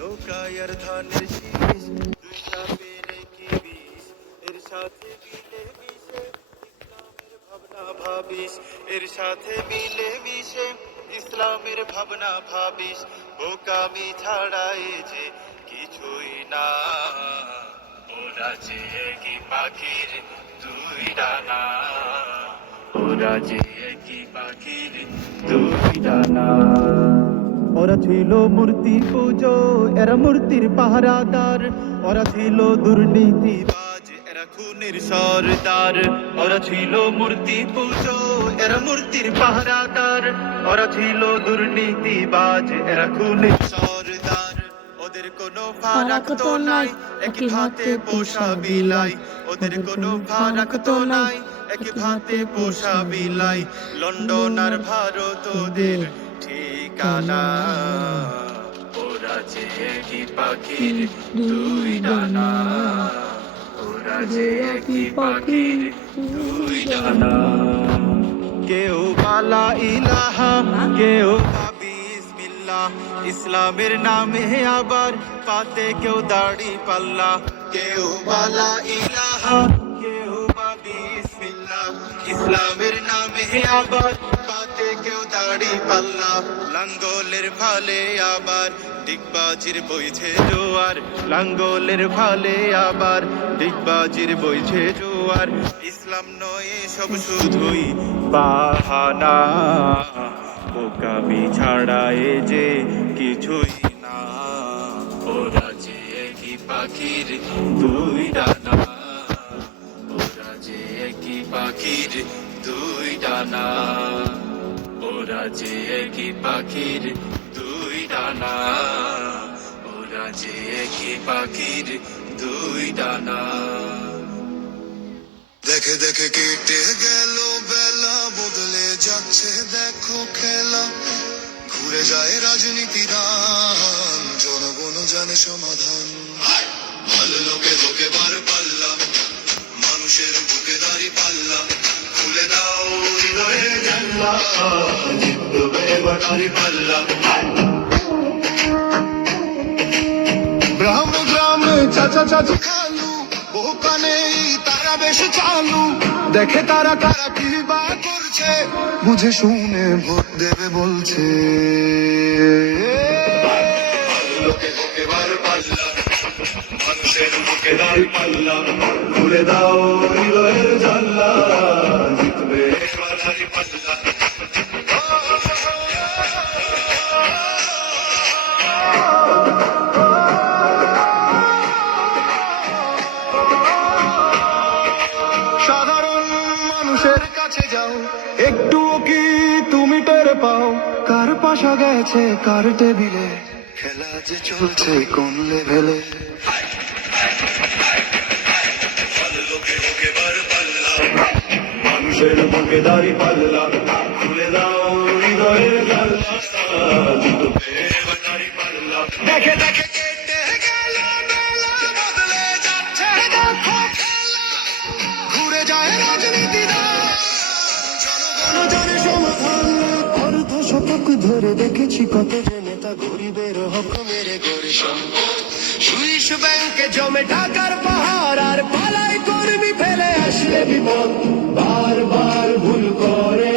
নৌকায়ার ধানের শীষ দুইটা পেরে কি বিষ এর সাথে মিলে মিশে ইসলামের ভাবনা ভাবিস এর সাথে মিলে মিশে ইসলামের ভাবনা ভাবিস বোকামি ছাড়াই যে কিছুই না ওরা যে কি পাখির দুই ডানা ওরা যে কি পাখির দুই ডানা ওরা ছিল মূর্তি পুজো এরা মূর্তির পাহারাদার ওরা ছিল দুর্নীতিবাজ এরা খুনের সরদার ওরা ছিল মূর্তি পুজো এরা মূর্তির পাহারাদার ওরা ছিল দুর্নীতিবাজ এরা খুনের সরদার ওদের কোনো ফারাক তো নাই একই ভাতে পোষা বিলাই ওদের কোনো ফারাক তো নাই একই ভাতে পোষা বিলাই লন্ডন আর ভারত ওদের ঠিকানা ওরা যে কি পাখির দুই ডানা ওরা যে কি পাখির দুই ডানা কেউ বালা ইলাহা কেউ বিসমিল্লাহ ইসলামের নামে আবার পাতে কেউ দাড়ি পাল্লা কেউ বালা ইলাহা কেউ বিসমিল্লাহ ইসলামের নামে আবার পাতে কেউ দাড়ি পাল্লা লাঙ্গলের ফালে আবার ডিগবাজির বইছে জোয়ার লাঙ্গলের ফালে আবার ডিগবাজির বইছে জোয়ার ইসলাম নয় সব শুধুই বাহানা বোকামি ছাড়ায় যে কিছুই না ওরা যে কি পাখির দুই ডানা ওরা যে কি পাখির দুই ডানা ওরা যে কি পাখির দুই ডানা ওরা যে কি পাখির দুই ডানা দেখে দেখে কেটে গেল বেলা বদলে যাচ্ছে দেখো খেলা ঘুরে যায় রাজনীতি দান জনগণ জানে সমাধান ভালো লোকে ধোকে বার পাল্লা মানুষের বুকে দাড়ি পাল্লা খুলে দাও হৃদয়ে জানলা জিতবে এবার দাড়ি পাল্লা গ্রামে গ্রামে চাচা চাচি খালু বোকানে তারা বেশ চালু দেখে তারা কারা কি বা করছে বুঝে শুনে ভোট দেবে বলছে লোকে বুকে বার পাল্লা মানুষের বুকে দাঁড়ি পাল্লা খুলে দাও হৃদয়ের জানলা জিতবে এবার দাঁড়ি পাল্লা মানুষের কাছে যাও একটুও কি তুমি টের পাও কার পাশা গেছে কার টেবিলে খেলা যে চলছে কোন লেভেলে মানুষের বুকে দাড়ি পাল্লা খুলে দাও হৃদয়ের জানলা জিতবে এবার দাড়ি পাল্লা দেখে দেখে কেটে গেল বেলা বদলে যাচ্ছে দেখো খেলা ঘুরে যায় রাজনীতি অর্ধ শতক ধরে দেখেছি কত যে নেতা গরিবের হক মেরে গড়ে সম্পদ সুইস ব্যাংকে জমে টাকার পাহাড় আর পালাই কর্মী ফেলে আসলে বিপদ বারবার ভুল করে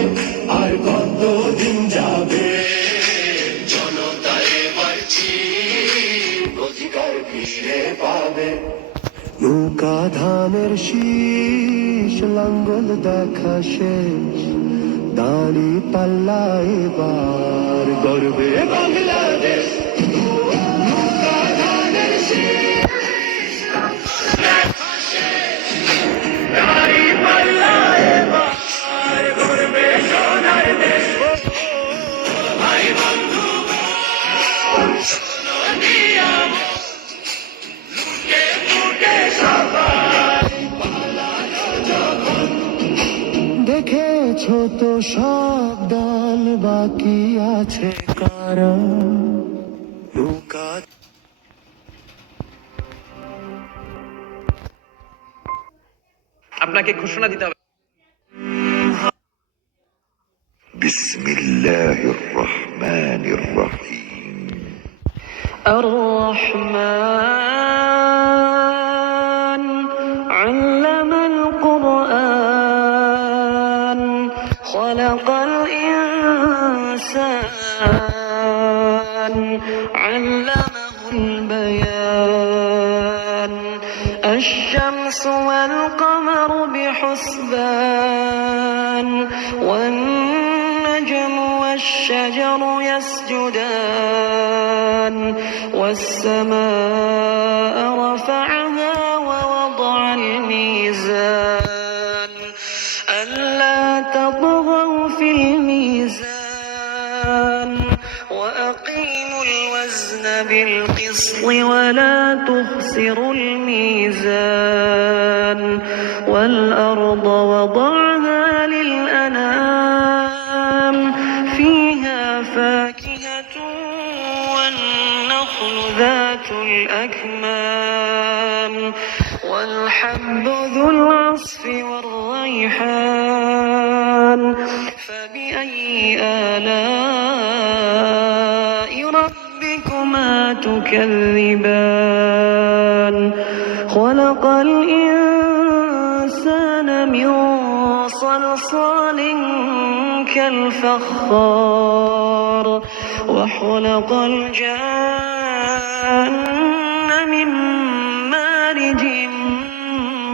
আর কত দিন যাবে জনতা এবার অধিকার ফিরে পাবে নৌকা ধানের শীষ লাঙ্গল দেখা শেষ দাড়ি পাল্লা এবার গর্বে বাংলাদেশ নৌকা ধানের শীষ দেখা শেষ দাড়ি পাল্লা এবার গর্বে সোনার দেশ ভাই বন্ধু শোনো নিয়ম লুটে ফুটে সবাই পালানো যখন দেখেছো তো সব দল বাকি আছে কারা নৌকা আপনাকে ঘোষণা দিতে হবে বিসমিল্লাহির রহমানির রহিম الرحمن علم القرآن خلق الإنسان علمه البيان الشمس والقمر بحسبان والنجم والشجر يسجدان والسماء رفعها ووضع الميزان ألا تطغوا في الميزان وأقيموا الوزن بالقسط ولا تخسروا الميزان والأرض وضعها للأنام فيها فاكهة والنخل ذات الأكمام والحب ذو العصف والريحان فبأي آلاء ربكما تكذبان خلق الإنسان من صلصال كالفخار وخلق الجان من مارج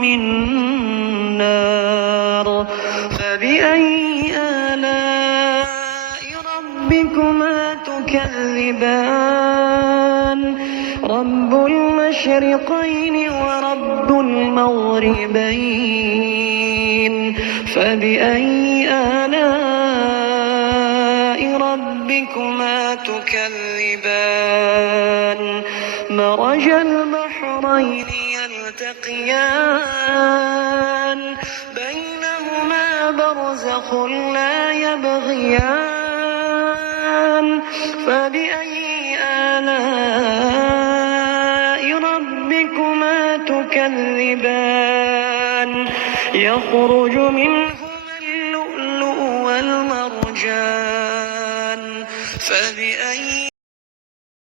من نار فبأي آلاء ربكما تكذبان رب المشرقين ورب المغربين فبأي آلاء ربكما تكذبان مرج البحرين يلتقيان بينهما برزخ لا يبغيان فبأي آلاء ربكما تكذبان يخرج منهما اللؤلؤ والمرجان فبأي